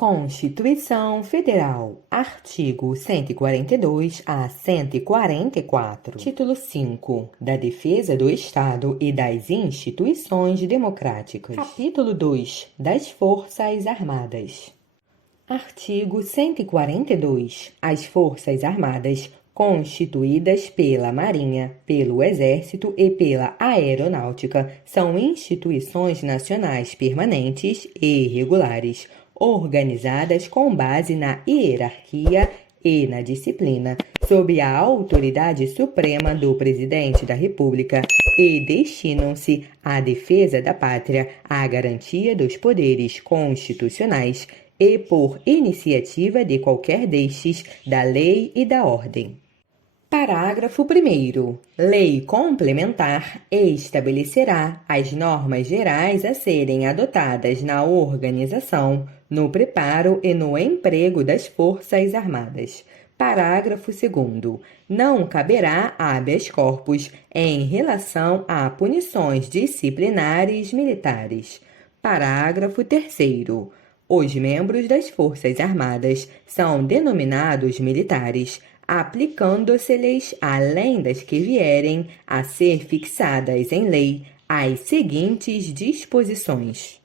Constituição Federal, artigo 142 a 144. Título 5. Da Defesa do Estado e das Instituições Democráticas. Capítulo 2. Das Forças Armadas. Artigo 142. As Forças Armadas, constituídas pela Marinha, pelo Exército e pela Aeronáutica, são instituições nacionais permanentes e regulares, organizadas com base na hierarquia e na disciplina, sob a autoridade suprema do Presidente da República e destinam-se à defesa da pátria, à garantia dos poderes constitucionais e por iniciativa de qualquer destes, da lei e da ordem. Parágrafo 1º. Lei complementar estabelecerá as normas gerais a serem adotadas na organização, no preparo e no emprego das Forças Armadas. Parágrafo 2º. Não caberá habeas corpus em relação a punições disciplinares militares. Parágrafo 3º. Os membros das Forças Armadas são denominados militares, aplicando-se-lhes, além das que vierem a ser fixadas em lei, as seguintes disposições.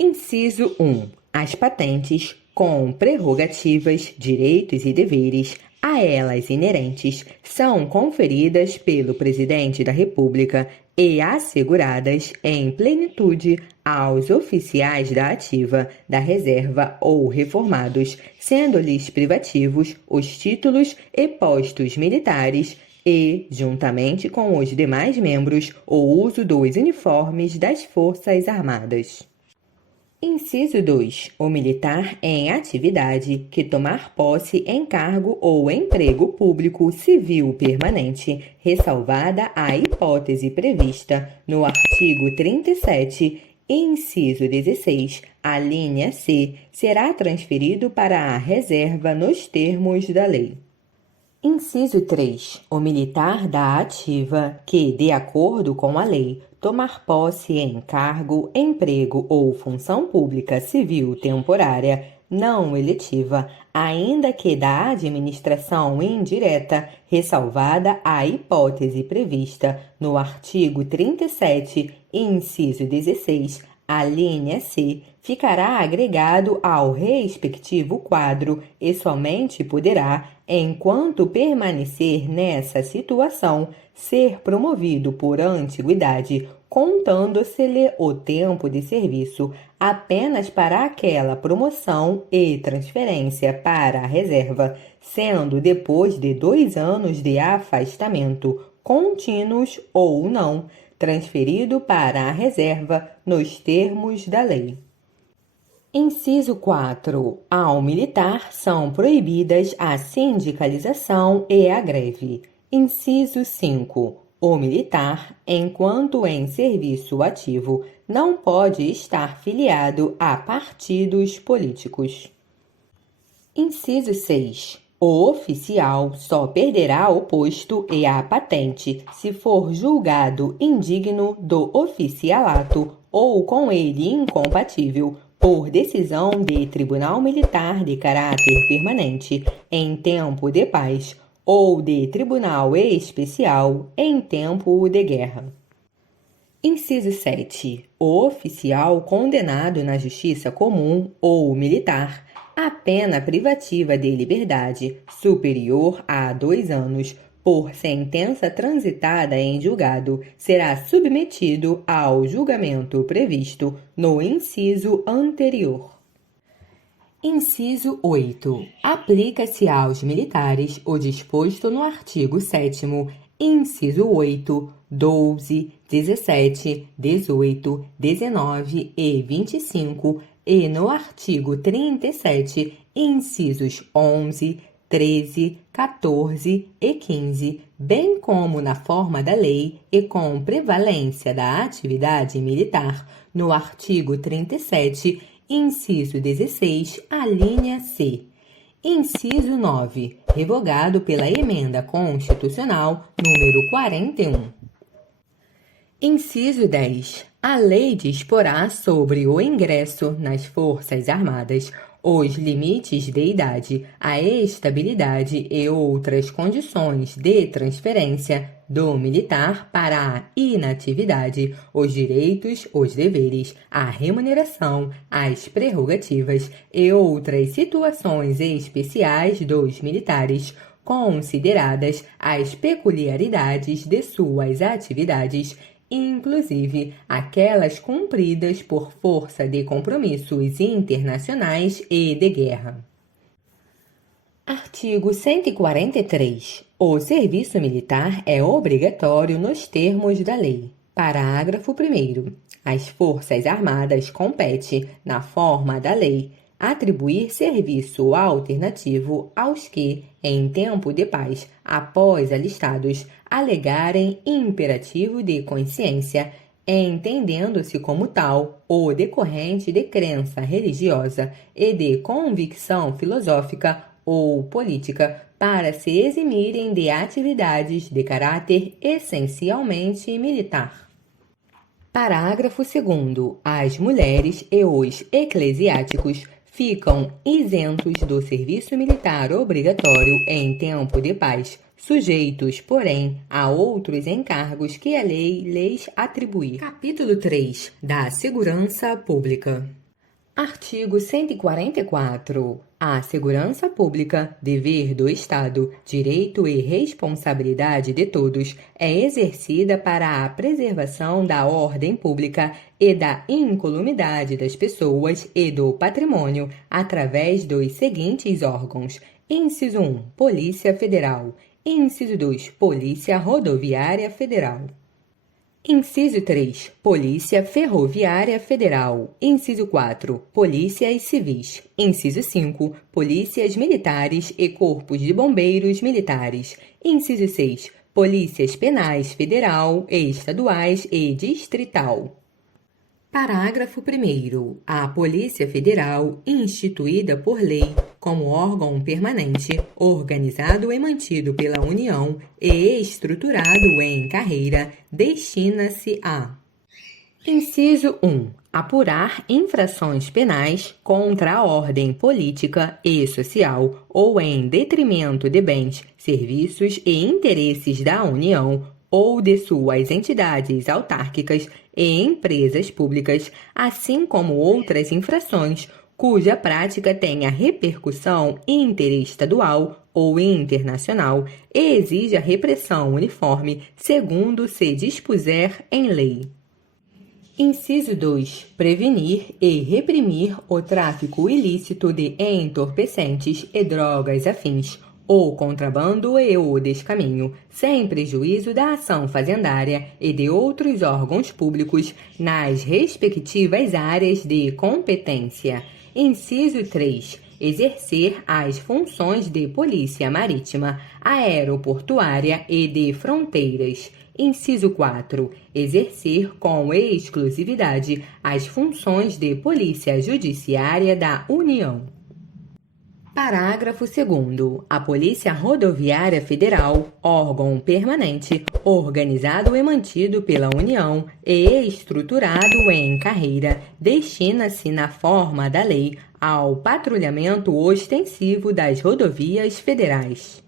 Inciso 1. As patentes, com prerrogativas, direitos e deveres a elas inerentes, são conferidas pelo Presidente da República e asseguradas em plenitude aos oficiais da ativa, da reserva ou reformados, sendo-lhes privativos os títulos e postos militares e, juntamente com os demais membros, o uso dos uniformes das Forças Armadas. Inciso 2. O militar em atividade que tomar posse em cargo ou emprego público civil permanente, ressalvada a hipótese prevista no artigo 37, inciso 16, a linha C, será transferido para a reserva nos termos da lei. Inciso 3. O militar da ativa que, de acordo com a lei, tomar posse em cargo, emprego ou função pública civil temporária não eletiva, ainda que da administração indireta, ressalvada a hipótese prevista no artigo 37, inciso 16, a linha C, ficará agregado ao respectivo quadro e somente poderá, enquanto permanecer nessa situação, ser promovido por antiguidade, contando-se-lhe o tempo de serviço apenas para aquela promoção e transferência para a reserva, sendo depois de 2 anos de afastamento, contínuos ou não, transferido para a reserva nos termos da lei. Inciso 4. Ao militar são proibidas a sindicalização e a greve. Inciso 5. O militar, enquanto em serviço ativo, não pode estar filiado a partidos políticos. Inciso 6. O oficial só perderá o posto e a patente se for julgado indigno do oficialato ou com ele incompatível, por decisão de Tribunal Militar de caráter permanente, em tempo de paz, ou de Tribunal Especial, em tempo de guerra. Inciso 7. O oficial condenado na Justiça Comum ou Militar a pena privativa de liberdade superior a 2 anos, por sentença transitada em julgado, será submetido ao julgamento previsto no inciso anterior. Inciso 8. Aplica-se aos militares o disposto no artigo 7º, inciso 8, 12, 17, 18, 19 e 25 e no artigo 37, incisos 11, 13, 14 e 15, bem como na forma da lei e com prevalência da atividade militar, no artigo 37, inciso 16, a linha C. Inciso 9, revogado pela Emenda Constitucional número 41. Inciso 10. A lei disporá sobre o ingresso nas Forças Armadas os limites de idade, a estabilidade e outras condições de transferência do militar para a inatividade, os direitos, os deveres, a remuneração, as prerrogativas e outras situações especiais dos militares, consideradas as peculiaridades de suas atividades, inclusive aquelas cumpridas por força de compromissos internacionais e de guerra. Artigo 143. O serviço militar é obrigatório nos termos da lei. Parágrafo 1º. Às Forças Armadas compete, na forma da lei, atribuir serviço alternativo aos que, em tempo de paz, após alistados, alegarem imperativo de consciência, entendendo-se como tal o decorrente de crença religiosa e de convicção filosófica ou política, para se eximirem de atividades de caráter essencialmente militar. Parágrafo 2º. As mulheres e os eclesiásticos ficam isentos do serviço militar obrigatório em tempo de paz, sujeitos, porém, a outros encargos que a lei lhes atribuir. Capítulo 3. Da Segurança Pública. Artigo 144. A segurança pública, dever do Estado, direito e responsabilidade de todos, é exercida para a preservação da ordem pública e da incolumidade das pessoas e do patrimônio através dos seguintes órgãos: Inciso 1. Polícia Federal. Inciso 2. Polícia Rodoviária Federal. Inciso 3. Polícia Ferroviária Federal. Inciso 4. Polícias Civis. Inciso 5. Polícias Militares e Corpos de Bombeiros Militares. Inciso 6. Polícias Penais Federal, estaduais e distrital. Parágrafo 1º. A Polícia Federal, instituída por lei como órgão permanente, organizado e mantido pela União e estruturado em carreira, destina-se a: Inciso 1. Apurar infrações penais contra a ordem política e social ou em detrimento de bens, serviços e interesses da União ou de suas entidades autárquicas e empresas públicas, assim como outras infrações cuja prática tenha repercussão interestadual ou internacional e exija repressão uniforme, segundo se dispuser em lei. Inciso 2. Prevenir e reprimir o tráfico ilícito de entorpecentes e drogas afins, o contrabando e o descaminho, sem prejuízo da ação fazendária e de outros órgãos públicos nas respectivas áreas de competência. Inciso 3. Exercer as funções de polícia marítima, aeroportuária e de fronteiras. Inciso 4. Exercer com exclusividade as funções de polícia judiciária da União. Parágrafo 2º. A Polícia Rodoviária Federal, órgão permanente, organizado e mantido pela União e estruturado em carreira, destina-se na forma da lei ao patrulhamento ostensivo das rodovias federais.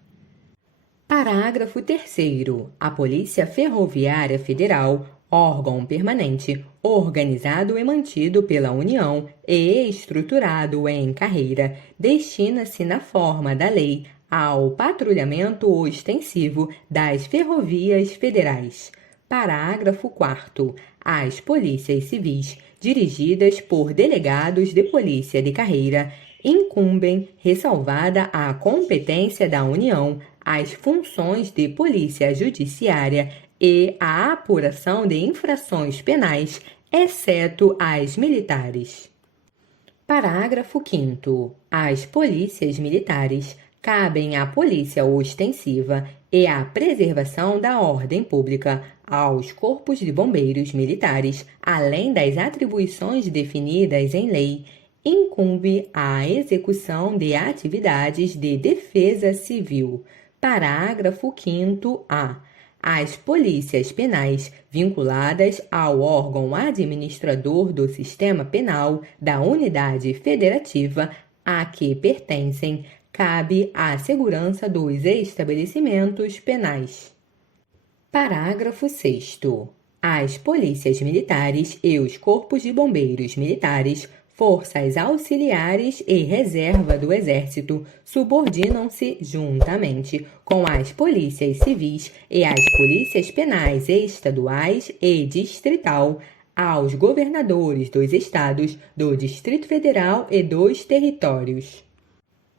Parágrafo 3º. A Polícia Ferroviária Federal, órgão permanente, organizado e mantido pela União e estruturado em carreira, destina-se na forma da lei ao patrulhamento ostensivo das ferrovias federais. Parágrafo 4º. As polícias civis, dirigidas por delegados de polícia de carreira, incumbem, ressalvada a competência da União, as funções de polícia judiciária e a apuração de infrações penais, exceto as militares. Parágrafo 5º. As polícias militares cabem à polícia ostensiva e à preservação da ordem pública, aos corpos de bombeiros militares, além das atribuições definidas em lei, incumbe a execução de atividades de defesa civil. Parágrafo 5º-A. As polícias penais vinculadas ao órgão administrador do sistema penal da unidade federativa a que pertencem cabe a segurança dos estabelecimentos penais. Parágrafo 6º. As polícias militares e os corpos de bombeiros militares, forças auxiliares e reserva do Exército subordinam-se juntamente com as polícias civis e as polícias penais estaduais e distrital aos governadores dos estados, do Distrito Federal e dos territórios.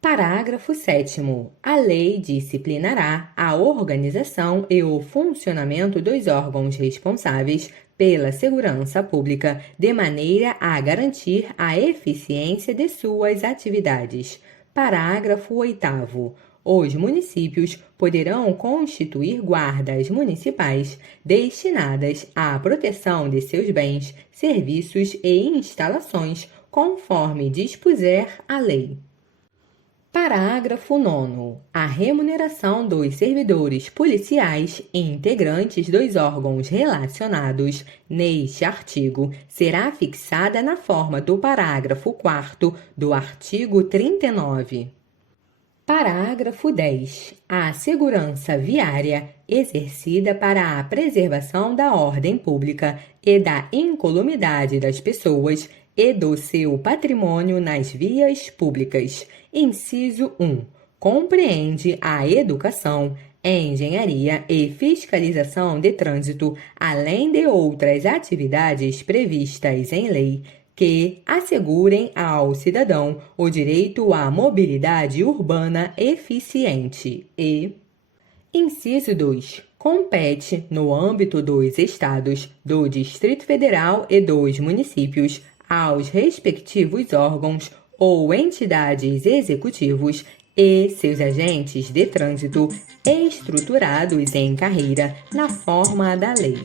Parágrafo 7º. A lei disciplinará a organização e o funcionamento dos órgãos responsáveis pela segurança pública, de maneira a garantir a eficiência de suas atividades. Parágrafo 8º. Os municípios poderão constituir guardas municipais destinadas à proteção de seus bens, serviços e instalações, conforme dispuser a lei. Parágrafo 9º. A remuneração dos servidores policiais e integrantes dos órgãos relacionados neste artigo será fixada na forma do parágrafo 4º do artigo 39. Parágrafo 10. A segurança viária exercida para a preservação da ordem pública e da incolumidade das pessoas e do seu patrimônio nas vias públicas. Inciso 1. Compreende a educação, engenharia e fiscalização de trânsito, além de outras atividades previstas em lei, que assegurem ao cidadão o direito à mobilidade urbana eficiente e... Inciso 2. Compete, no âmbito dos estados, do Distrito Federal e dos municípios, aos respectivos órgãos ou entidades executivos e seus agentes de trânsito estruturados em carreira na forma da lei.